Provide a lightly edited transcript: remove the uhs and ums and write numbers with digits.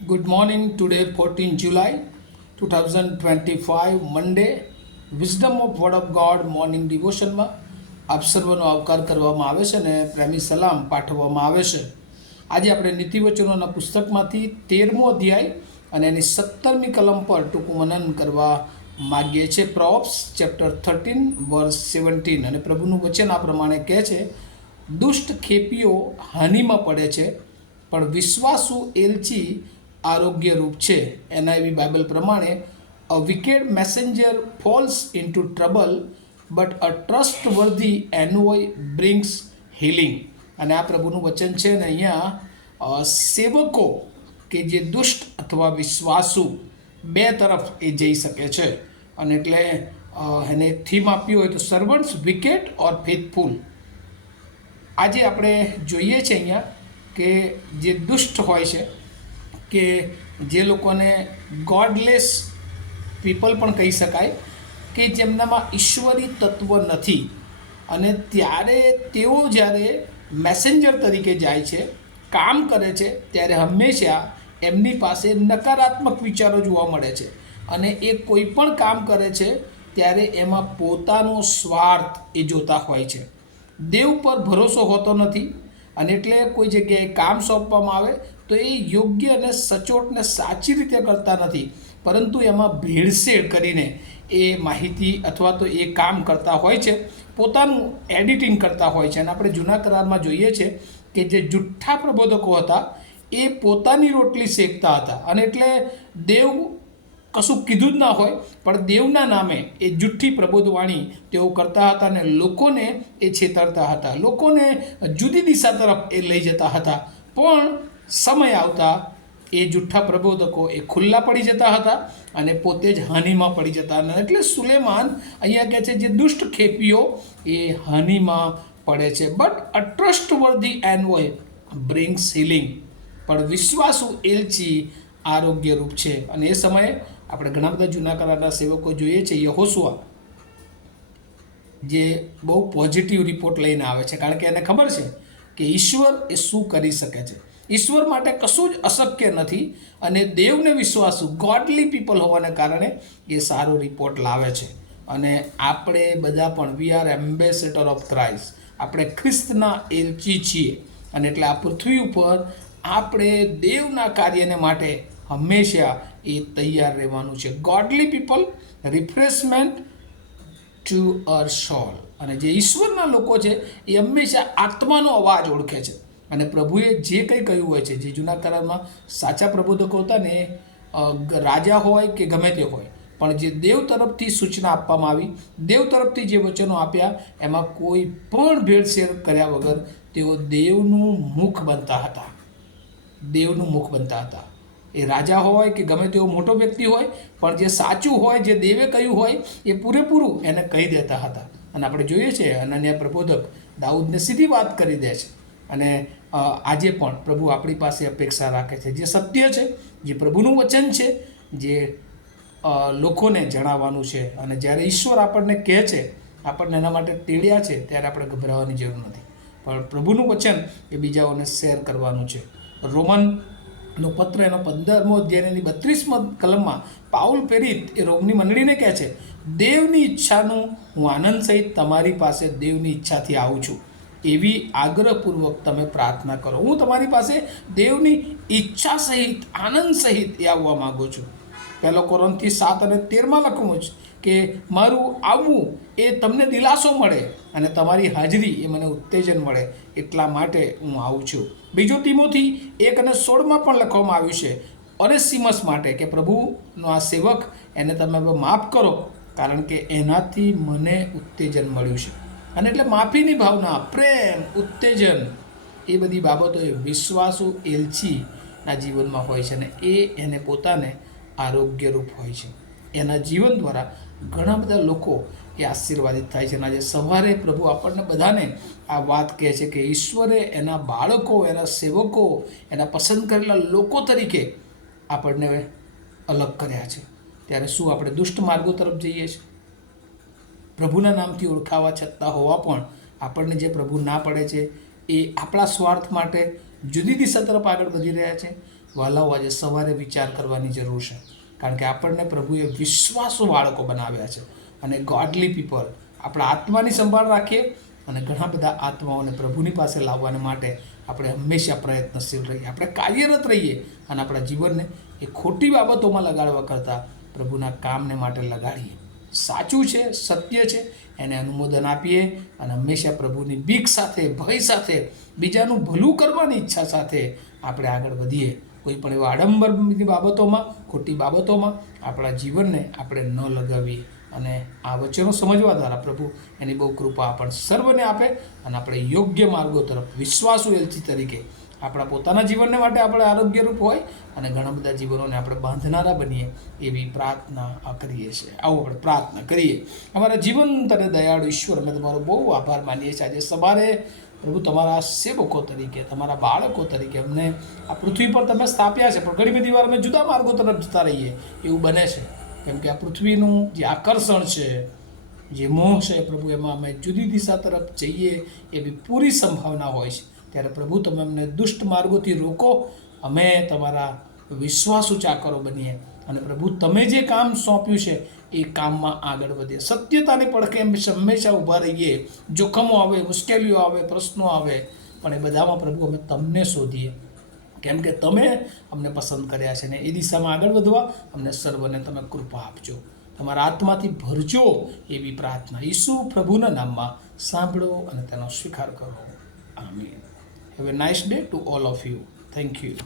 Good morning. Today, 14 July 2025, Monday. Wisdom of Word of God morning ડિવોશનમાં આપ સર્વનો આવકાર કરવામાં આવે છે અને પ્રેમી સલામ પાઠવવામાં આવે છે. આજે આપણે નીતિવચનોના પુસ્તકમાંથી 13મો અધ્યાય અને એની 17મી કલમ પર ટૂંકું મનન કરવા માગીએ છીએ. પ્રોબ્સ ચેપ્ટર 13 વર્સ 17 અને પ્રભુનું વચન આ પ્રમાણે કહે છે, દુષ્ટ ખેપીઓ હાનિમાં પડે છે પણ વિશ્વાસુ એલચી આરોગ્યરૂપ છે. NIV બાઇબલ પ્રમાણે a wicked messenger falls into trouble but a trustworthy envoy brings healing. અને આ પ્રભુનું વચન છે ને અહીંયા સેવકો કે જે દુષ્ટ અથવા વિશ્વાસુ બે તરફ એ જઈ શકે છે. અને એટલે એને એક થીમ આપ્યું હોય તો સર્વન્ટ્સ વિકેટ ઓર ફેથફુલ. આજે આપણે જોઈએ છે અહીંયા કે જે દુષ્ટ હોય છે કે જે લોકોને ગોડલેસ પીપલ પણ કહી શકાય કે જેમનામાં ઈશ્વરી તત્વ નથી, અને ત્યારે તેઓ જ્યારે મેસેન્જર તરીકે જાય છે, કામ કરે છે, ત્યારે હંમેશા એમની પાસે નકારાત્મક વિચારો જોવા મળે છે. અને એ કોઈ પણ કામ કરે છે ત્યારે એમાં પોતાનો સ્વાર્થ એ જોતા હોય છે. દેવ પર ભરોસો હોતો નથી, અને એટલે કોઈ જગ્યાએ કામ સોંપવામાં આવે તો એ યોગ્ય અને સચોટ ને સાચી રીતે કરતા નથી, પરંતુ એમાં ભેળસેળ કરીને એ માહિતી અથવા તો એ કામ કરતા હોય છે, પોતાનું એડિટિંગ કરતા હોય છે. અને આપણે જૂના કરારમાં જોઈએ છે કે જે જુઠ્ઠા પ્રબોધકો હતા એ પોતાની રોટલી શેકતા હતા, અને એટલે દેવ કશું કીધું જ ના હોય પણ દેવના નામે એ જુઠ્ઠી પ્રબોધવાણી તેઓ કરતા હતા અને લોકોને એ છેતરતા હતા, લોકોને જુદી દિશા તરફ એ લઈ જતા હતા. પણ સમય આવતા એ જુઠ્ઠા પ્રબોધકો એ ખુલ્લા પડી જતા હતા અને પોતે જ હાનિમાં પડી જતા હતા. એટલે સુલેમાન અહીંયા કહે છે જે દુષ્ટ ખેપીઓ એ હાનિમાં પડે છે. But a trustworthy envoy brings healing. પણ વિશ્વાસુ એલચી આરોગ્યરૂપ છે. અને એ સમયે આપણે ઘણા બધા જૂના કરારના સેવકો જોઈએ છે. યહોશુઆ જે બહુ પોઝિટિવ રિપોર્ટ લઈને આવે છે, કારણ કે એને ખબર છે કે ઈશ્વર એ શું કરી શકે છે, ઈશ્વર માટે કશું જ અશક્ય નથી. અને દેવને વિશ્વાસુ ગોડલી પીપલ હોવાને કારણે એ સારો રિપોર્ટ લાવે છે. અને આપણે બધા પણ we are ambassador of Christ, આપણે ખ્રિસ્તના એલચી છીએ. અને એટલે આ પૃથ્વી ઉપર આપણે દેવના કાર્યને માટે હંમેશા એ તૈયાર રહેવાનું છે. ગોડલી પીપલ રિફ્રેશમેન્ટ ટુ અર સોલ. અને જે ઈશ્વરના લોકો છે એ હંમેશા આત્માનો અવાજ ઓળખે છે. અને પ્રભુએ જે કંઈ કહ્યું હોય છે, જે જૂના કરારમાં સાચા પ્રબોધકો હતા ને, રાજા હોય કે ગમે તે હોય, પણ જે દેવ તરફથી સૂચના આપવામાં આવી, દેવ તરફથી જે વચનો આપ્યા, એમાં કોઈ પણ ભેળસેળ કર્યા વગર તેઓ દેવનું મુખ બનતા હતા, દેવનું મુખ બનતા હતા. એ રાજા હોય કે ગમે તેવો મોટો વ્યક્તિ હોય, પણ જે સાચું હોય, જે દેવે કહ્યું હોય એ પૂરેપૂરું એને કહી દેતા હતા. અને આપણે જોઈએ છે અનન્ય પ્રબોધક દાઉદને સીધી વાત કરી દે છે. અને આજે પણ પ્રભુ આપણી પાસે અપેક્ષા રાખે છે, જે સત્ય છે, જે પ્રભુનું વચન છે, જે લોકોને જણાવવાનું છે. અને જ્યારે ઈશ્વર આપણને કહે છે, આપણને એના માટે તેડ્યા છે, ત્યારે આપણે ગભરાવાની જરૂર નથી, પણ પ્રભુનું વચન એ બીજાઓને શેર કરવાનું છે. રોમનનો પત્ર એનો 15મો અધ્યાયની 32મા કલમમાં પાઉલ પ્રેરિત એ રોમની મંડળીને કહે છે, દેવની ઈચ્છાનું હું આનંદ સહિત તમારી પાસે દેવની ઈચ્છાથી આવું છું, એવી આગ્રહપૂર્વક તમે પ્રાર્થના કરો. હું તમારી પાસે દેવની ઈચ્છા સહિત, આનંદ સહિત એ આવવા માગું છું. 1 કોરિન્થી 7 અને 13માં લખવું છે કે મારું આવવું એ તમને દિલાસો મળે અને તમારી હાજરી એ મને ઉત્તેજન મળે, એટલા માટે હું આવું છું. 2 તિમોથી 1 અને 16માં પણ લખવામાં આવ્યું છે ઓનેસિમસ માટે કે પ્રભુનો આ સેવક, એને તમે માફ કરો, કારણ કે એનાથી મને ઉત્તેજન મળ્યું છે. અને એટલે માફીની ભાવના, પ્રેમ, ઉત્તેજન, એ બધી બાબતો એ વિશ્વાસુ એલચીના જીવનમાં હોય છે. અને એને પોતાને આરોગ્યરૂપ હોય છે. એના જીવન દ્વારા ઘણા બધા લોકો એ આશીર્વાદિત થાય છે. અને આજે સવારે પ્રભુ આપણને બધાને આ વાત કહે છે કે ઈશ્વરે એના બાળકો, એના સેવકો, એના પસંદ કરેલા લોકો તરીકે આપણને અલગ કર્યા છે. ત્યારે શું આપણે દુષ્ટ માર્ગો તરફ જઈએ છીએ? પ્રભુના નામથી ઓળખાવા છતાં હોવા પણ આપણને જે પ્રભુ ના પડે છે એ આપણા સ્વાર્થ માટે જુદી દિશા તરફ આગળ વધી રહ્યા છે. વહાલાઓ આજે સવારે વિચાર કરવાની જરૂર છે, કારણ કે આપણને પ્રભુએ વિશ્વાસુ બાળકો બનાવ્યા છે. અને ગોડલી પીપલ આપણા આત્માની સંભાળ રાખીએ અને ઘણા બધા આત્માઓને પ્રભુની પાસે લાવવાને માટે આપણે હંમેશા પ્રયત્નશીલ રહીએ, આપણે કાર્યરત રહીએ અને આપણા જીવનને એ ખોટી બાબતોમાં લગાડવા કરતાં પ્રભુના કામને માટે લગાડીએ. સાચું છે, સત્ય છે, એને અનુમોદન આપીએ અને હંમેશા પ્રભુની બીક સાથે, ભય સાથે, બીજાનું ભલું કરવાની ઈચ્છા સાથે આપણે આગળ વધીએ. કોઈ પણ એવા આડંબરની બાબતોમાં, ખોટી બાબતોમાં આપણા જીવનને આપણે ન લગાવીએ. અને આ વચનો સમજવા દ્વારા પ્રભુ એની બહુ કૃપા આપણને સર્વને આપે અને આપણે યોગ્ય માર્ગો તરફ વિશ્વાસુ એલચી તરીકે આપણા પોતાના જીવનને માટે આપણે આરોગ્યરૂપ હોય અને ઘણા બધા જીવનોને આપણે બાંધનારા બનીએ એવી પ્રાર્થના કરીએ છીએ. આવો આપણે પ્રાર્થના કરીએ. અમારા જીવંત અને દયાળુ ઈશ્વર, અમે તમારો બહુ આભાર માનીએ છીએ. આજે સવારે પ્રભુ તમારા સેવકો તરીકે, તમારા બાળકો તરીકે અમને આ પૃથ્વી પર તમે સ્થાપ્યા છે, પણ ઘણી બધી વાર અમે જુદા માર્ગો તરફ જતા રહીએ એવું બને છે. કેમ કે આ પૃથ્વીનું જે આકર્ષણ છે, જે મોહ છે પ્રભુ, એમાં અમે જુદી દિશા તરફ જઈએ એવી પૂરી સંભાવના હોય છે. ત્યારે પ્રભુ તમે અમને દુષ્ટ માર્ગોથી રોકો, અમે તમારા વિશ્વાસુ ચાકરો બનીએ અને પ્રભુ તમે જે કામ સોંપ્યું છે એ કામમાં આગળ વધીએ. સત્યતાની પડખે હંમેશા ઊભા રહીએ. જોખમો આવે, મુશ્કેલીઓ આવે, પ્રશ્નો આવે, પણ એ બધામાં પ્રભુ અમે તમને શોધીએ, કેમ કે તમે અમને પસંદ કર્યા છે ને એ દિશામાં આગળ વધવા અમને સર્વને તમે કૃપા આપજો. તમારા આત્માથી ભરજો એવી પ્રાર્થના ઈસુ પ્રભુના નામમાં સાંભળો અને તેનો સ્વીકાર કરો. આમીન. Have a nice day to all of you. Thank you.